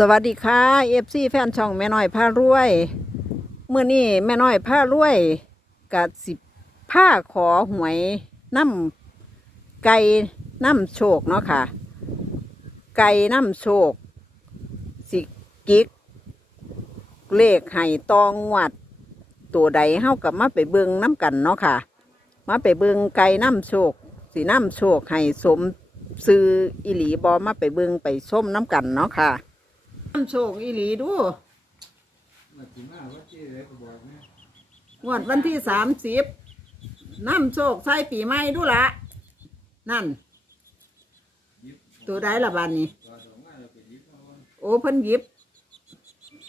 สวัสดีค่ะเอฟซีแฟนช่องแม่น้อยผ้ารวยเมื่อนี้แม่น้อยผ้ารวยกับสิผ้าขอหวยน้ำไก่น้ำโชคเนาะค่ะ ไก่น้ำโชค สิกิก เลขไห้ตองวัด ตัวใดเฮากับมาไปเบิงน้ำกันเนาะค่ะ มาไปเบิงไก่น้ำโชค สีน้ำโชคให้สมซื้ออิหลีบอมาไปเบิงไปส้มน้ำกันเนาะค่ะ น้ำโชคอีหลีดูมาถึงมาว่าที่ไหนก็บอกนะงวดวันที่สามสิบน้ำโชคใส่ปีใหม่ดูละนั่นตัวใดละบานนี้ ต่อสองมาเราไปยิบเอาไว้โอ้เพิ่นหยิบ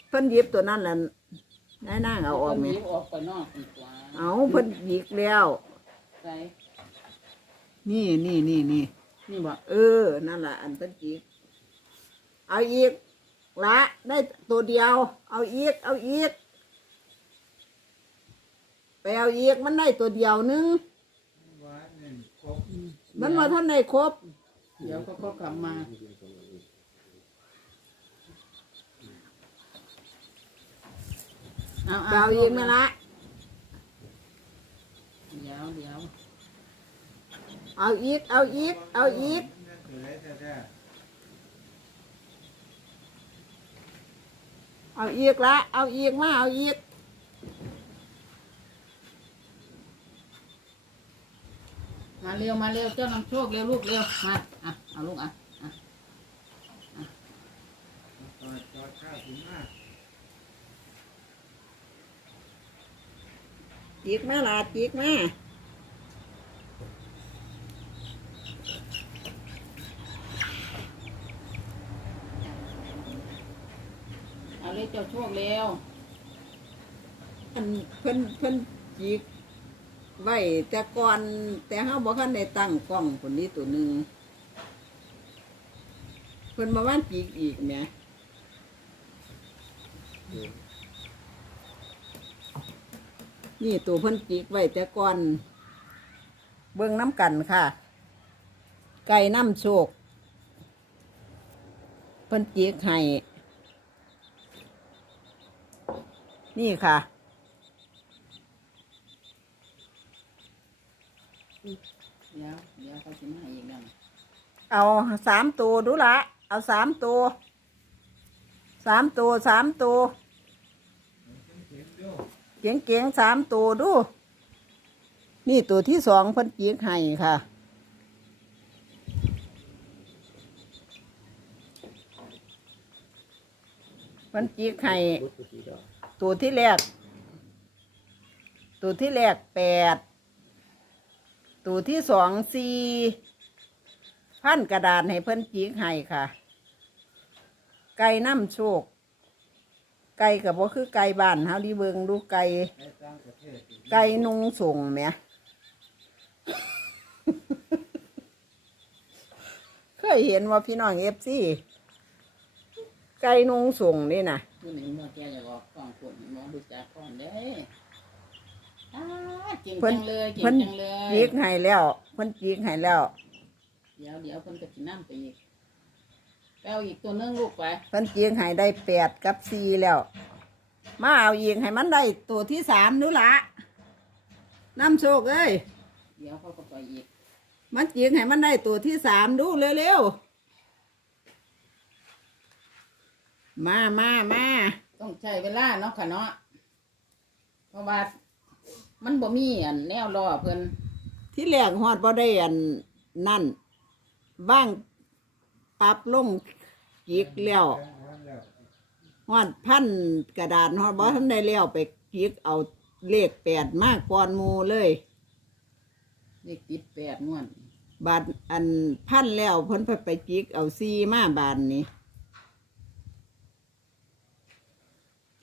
เพิ่นหยิบตัวนั้นแหละนายนางเอาออกไหมหยิบออกไปนอกดีกว่าเอาเพิ่นหยิกแล้ว ใส่นี่นี่นี่นี่ นี่บ่เออ นั่นแหละอันเพิ่นหยิกเอาอีก ละได้ตัวเดียว เอาอีก เอาอีก ไปเอาอีกมันได้ตัวเดียวนึงนี่ยครบมันมาท่านในครบ เดี๋ยวก็ก็กลับมาเอาเอาอีกไหมละเดี๋ยวเดี๋ยวเอาอีก เอาอีก เอาอีก นั่นตัวไหนแท้เอาอีกละ เอาอีกมาเอาอีกมาเร็วมาเร็วเจ้านำโชคเร็วลูกเร็วมาอะเอาลูกอะอะๆต่อต่อข้าวถึงมาจีกมาละจีกมา เอาเร็วเจ้าโชคเร็วอันเพิ่นเพิ่นจีกไว้แต่ก่อนแต่เฮาบ่คันได้ตั้งกล้องคนนี้ตัวหนึ่งเพิ่นมาว่านจีกอีกแหมนี่ตัวเพิ่นจีกไว้แต่ก่อน เบิ่งน้ำกันค่ะ ไก่น้ำโชค เพิ่นจีกให้ นี่ค่ะ เดี๋ยวเดี๋ยวเขาจะมาอีกแล้วเอาสามตัวดูละ เอาสามตัว สามตัวสามตัวเห็นดูเก๋งเก๋งๆสามตัวดู นี่ตัวที่สองเพิ่นจีกให้ค่ะ เพิ่นจีกให้ ตัวที่แรก ตัวที่แรกแปด ตัวที่สองสี่พันกระดานให้เพิ่นจีกให้ค่ะ ไก่น้ำโชค ไก่กับว่าคือไก่บ้านเฮาดีเบิงดูไก่ ไกไก่นุงส่งแหมเคยเห็นว่าพี่น้องเอฟซี ไก่นุงส่งนี่นะผู้หนึ่งมาแกจะบอกกล้องคนมองดูจากก่อนเด้อ้าเก่งเพิ่นจังเลยเก่เพิ่นงจังเลยจีกให้แล้วเพิ่นจีกให้แล้วเดี๋ยวเดี๋ยวเพิ่นจะกินน้ำไปอีกไปเอาอีกตัวนึงลูกไปเพิ่นจีกให้ได้แปดกับสี่แล้ว มาเอาอีกให้มันได้ตัวที่สามนู่นละน้ำโชคเอ้ยเดี๋ยวเขาก็ไปอีกมันจีกให้มันได้ตัวที่สามดูเร็วๆ มามามาต้องใช้เวลาเนาะค่ะเนาะเพราะว่ามันบ่มีอันแนวรอเพิ่นที่แรกฮอดบ่ได้อันนั่นว่างปรับลงจีกแล้ววันแล้วฮอดพันกระดาษฮอดบ่ทันได้แล้วไปจีกเอาเลขแปดมากก่อนหมูเลยเลขติดแปดงวดบาทอันพันแล้วเพิ่นไปไปจิกเอาซีมาบานนี้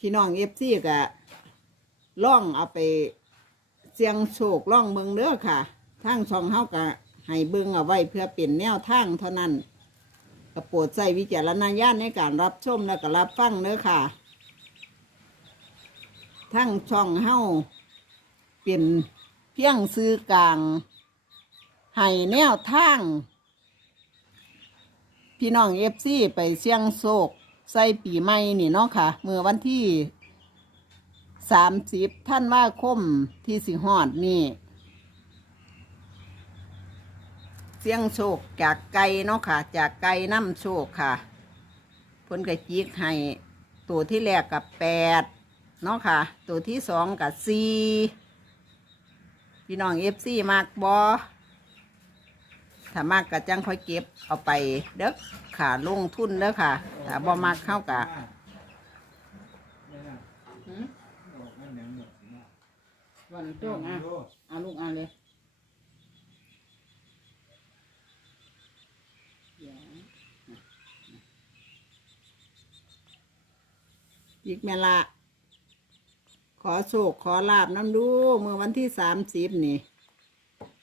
พี่น้องเอฟซีก็ล่องเอาไปเสียงโชคล่องเบิงเด้อค่ะทางช่องเฮาก็ให้เบิงเอาไว้เพื่อเป็นแนวทางเท่านั้นก็โปรดใส่วิจารณญาณในการรับชมและก็รับฟังเด้อค่ะทางช่องเฮาเป็นเพียงซื้อกลางให้แนวทาง พี่น้องเอฟซีไปเสี่ยงโศก ใส่ปีใหม่นี่เนาะค่ะเมื่อวันที่สามสิบท่านว่าคมที่สิฮอดนี่ เสียงโชคจากไก่เนาะค่ะ จากไก่น้ำโชคค่ะพิ่นก็จิกให้ตัวที่แรกกับแปดเนาะค่ะ ตัวที่สองกับสี่พี่น้องเอฟซีมากบอ ถ้ามากก็จังค่อยเก็บเอาไปเด้อค่ะลงทุนเด้อค่ะถ้าบ่มากเข้ากะเนี่ยนะหืมดอกมันแหนมหมดสินะวันโจกอะเอาลูกอ่านเลยเดี๋ยวอีกแม่ละ ขอโชคขอลาบน้ำดูเมื่อวันที่สามสิบนี่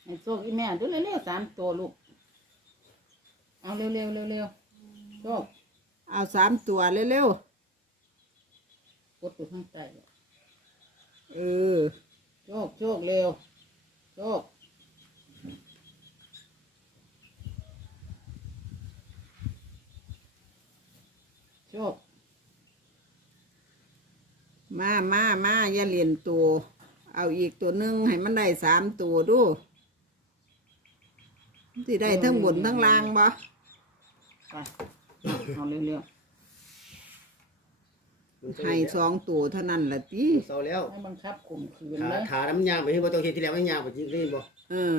ให้โชคอีแม่ดูเร็วๆสามตัวลูก เอาเร็วๆเร็วๆโชคเอาสามตัวเร็วกดตัวข้างใต้เลยๆเออ โชคโชคเร็วโชคโชคมามามาอย่าเลียนตัว เอาอีกตัวหนึ่งให้มันได้สามตัวดูสิได้ทั้งบนทั้งล่างบ่ ไปเอาเร็วให้สองตัวเท่านั้นละติเศร้าแล้วๆให้บังคับข่มขืนขาเลยขาน้ำยางไปที่บ่ต้องเฮ็ดที่แล้วมันยางไปจริงๆบ่เออ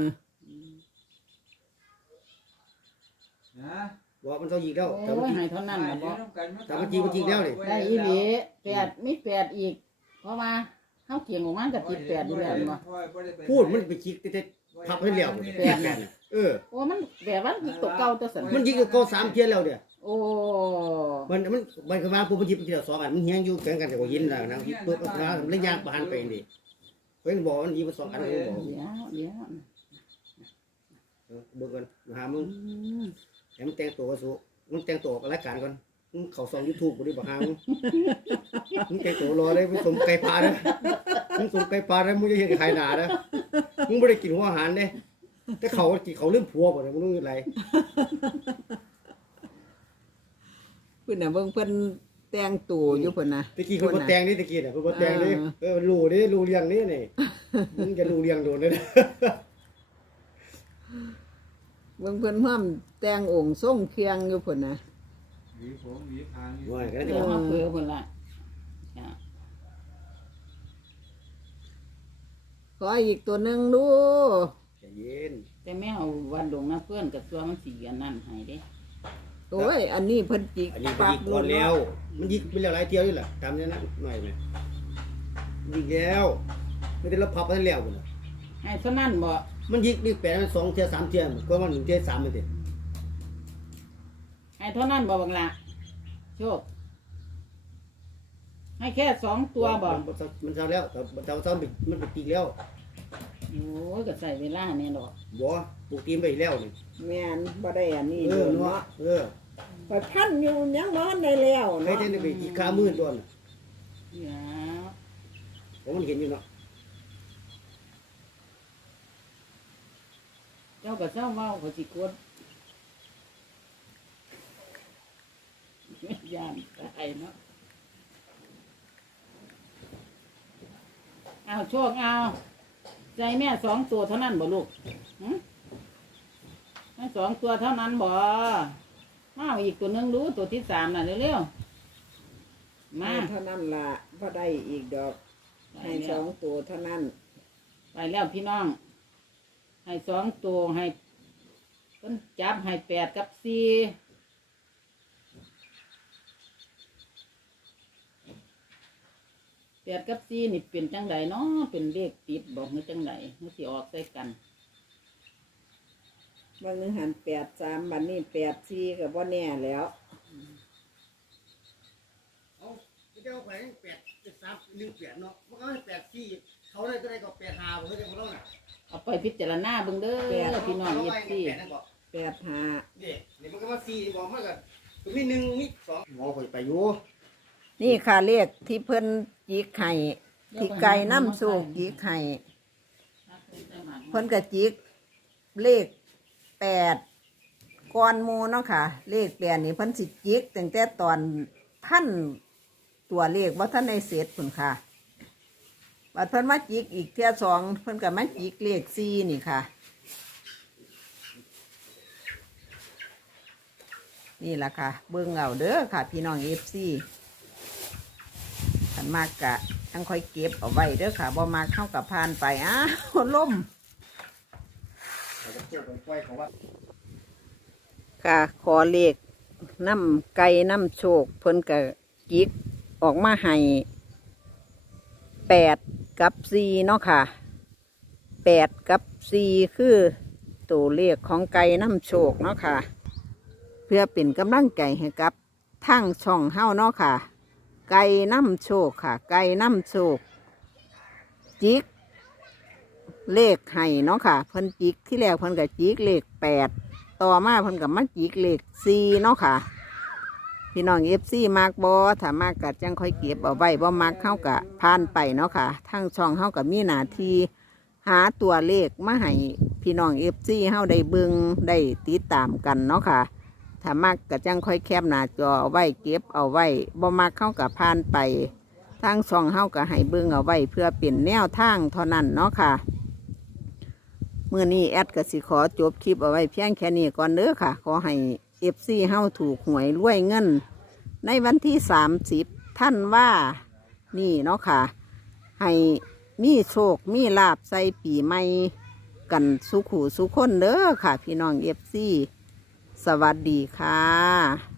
นะบ่มันต้องยิงแล้วแต่โอ้มันยยิง ให้เท่านั้นนะบ่แต่มันจริงมันจริงแล้วนี่ ได้อีหลีแปดมีแปดอีก เพราะว่าเขาเกี่ยงออกมากับติดแปดอยู่แล้วบ่ พูดมันไปคิกเต็ดๆพับให้แล้วแปดน่ะ เออ โอ้มันแบบว่ายิงตกเก่าตัวสันมันยิงกับเก็สามเทียนแล้วเนี่ยโอ้มันมันมันคือว่าผู้มันยิงทีละสองอันมันเฮียงอยู่แข่งกันแต่ก็ยินแล้วนะตัวก็นะมันยางปานไปนี่เพิ่นบอกมันยิงมาสองอันเพิ่นบอกเดี๋ยวเดี๋ยวเออเบิ่งกันหามึงอืมให้มันแต่งตัวก็สู้มึงแต่งตัวกับรายการก่อนมึงเข้าซอง YouTube บ่ได้บ่หามึงมึงแต่งตัวรอเลยมึงสมไก่ปลาเด้อมึงสมไก่ปลาเด้อมึงจะเฮ็ดขายหน้าเด้อมึงบ่ได้กินหัวอาหารเด้ แต่เขากินเขาลืมผัวบ่ได้มึงรู้อะไรเพิ่นน่ะเบิ่งเพิ่นแต่งตัวอยู่เพิ่นน่ะตะกี้เพิ่นบ่แต่งนี่ตะกี้น่ะเพิ่นบ่แต่งนี่อ่าเออรู้นี่รู้เรียงนี่นี่มึงจะรู้เรียงโดนเลยนะเบิ่งเพิ่นพร้อมแต่งองค์ทรงเคียงอยู่เพิ่นน่ะหวีผมหวีทางว่าก็เดี๋จะยวบอกมาเผื่อคนละจ้ะขออีกตัวหนึงดูใจ เย็นแต่แม่เอาวันลงนะเพื่อนกับตัวมันสีอันนั้นให้เด้โอ้ย อันนี้เพิ่นจิกอันนี้มันยิงก่อนแล้ว มันยิงไปแล้วหลายเที่ยวนี่แหละตามนี้นะหน่อยไหมยิงแล้วไม่ได้รับพับให้แล้วพุ่นน่ะให้เท่านั้นบ่มันยิงนี่แปลมันสองเที่ยวสามเที่ยวก็มันหนึ่งเที่ยวสามเลยเด้ให้เท่านั้นบ่บังละโชคให้แค่สองตัวบ่มันมันเท่าแล้วแต่มันเท่าเท่ามันไปตีแล้ว โอ้ยก็ใส่เวลาเนี่ยดอกบ่ปลูกตีนไปอีกแล้วนี่แม่นบ่ได้อันนี้เอโดอนเนาะเนาะเออไปพันอยู่ยังบ่ทันได้แล้วใครเนาะจะไปอีกขามื่นตัวน่ะเดี๋ยวผมมันเห็นอยู่เนาะเจ้ากับเจ้าเมาเขาสิกดไม่ยานตายเนาะเอาโชคเอา ใจแม่สองตัวเท่านั้นบ่ลูกหึแม่สองตัวเท่านั้นบ่มาเอาอีกตัวหนึงรู้ตัวที่สามน่ะเร็วๆมาให้เท่านั้นล่ะบ่ได้อีกดอกไปให้สแล้อวงตัวเท่านั้นไปแล้วพี่น้อง ให้สองตัวให้ต้นจับให้แปดกับสี่ แปดกับสี่นี่เป็นจังใดเนาะเป็นเลขติดบอกหรือจังใดมันสิออกใส่กันบางนึงหันแปดสามบัดนี้แปดสี่ก็บ่แน่แล้ว เอาไม่ได้เอาไปแปดเจ็ดสามหนึ่งแปดเนาะมันก็ให้แปดสี่เขาได้ก็ได้ก็แปดห้าเขาได้ของเราน่ะเอาไปพิจารณาเบิ่งเด้อพี่น้องเาเอไว้ฟซีแปดนั่นบอกแปดห้านี่นี่มันก็ว่าสี่บอกมันก็มีหนึ่งมีสองหมอคอยไปอยู่ นี่ค่ะเลขที่เพิ่นจิกไข่ที่ไก่น้ำสูกจิกไข่เพิ่นก็จิกเลขแปดก้อนหมูเนาะค่ะ เลขแปดนี่เพิ่นสิจิกตั้งแต่ตอนท่านตัวเลขว่าท่านในเศษพุ่นค่ะบัดเพิ่นมาจิกอีกเที่ยสองเพิ่นกับมาจิกเลขสี่นี่ค่ะ นี่แหละค่ะ เบิ่งเอาเด้อค่ะ พี่น้องเอฟซี นมากกะทั้งค่อยเก็บเอาไว้เด้อค่ะบ่มากเข้ากับพานไปอ้าวล่มเขาจะเรียวไปปล่อยเขาว่าค่ะขอเลขน้ำไก่น้ำโชคเพิ่นกะกิกออกมาให้แปดกับสี่เนาะค่ะแปดกับสี่คือตัวเลขของไก่น้ำโชคเนาะค่ะ เพื่อเป็นกำลังใจให้กับทั้งช่องเฮ้าเนาะค่ะ ไก่น้ำโชคค่ะ ไก่น้ำโชค จิก เลขให้เนาะค่ะ เพิ่นจิกที่แรกเพิ่นกับจิกเลขแปดต่อมาเพิ่นกับมาจิกเลขซีเนาะค่ะพี่น้องเอฟซีมากบอถ้ามากกัจังค่อยเก็บเอาไว้บ่มักเข้ากับผ่านไปเนาะค่ะทั้งช่องเข้ากับมีหน้าที่หาตัวเลขมาให้พี่น้องเอฟซีเข้าได้เบิงได้ติดตามกันเนาะค่ะ ถ้ามากกัจังค่อยแคบหน้าจอเอาไว้เก็บเอาไว้บ่มักเข้ากับผ่านไปทั้งช่องเข้ากับให้เบิงเอาไว้เพื่อเป็นแนวทางเท่านั้นเนาะค่ะเมื่อนี้แอดก็สิขอจบคลิปเอาไว้เพียงแค่นี้ก่อนเด้อค่ะ ขอให้เอฟซีเฮาถูกหวยรวยเงิน ในวันที่สามสิบท่านว่านี่เนาะค่ะ ให้มีโชคมีลาบใส่ปีใหม่กันสุขูสุขคนเด้อค่ะ พี่น้องเอฟซี สวัสดีค่ะ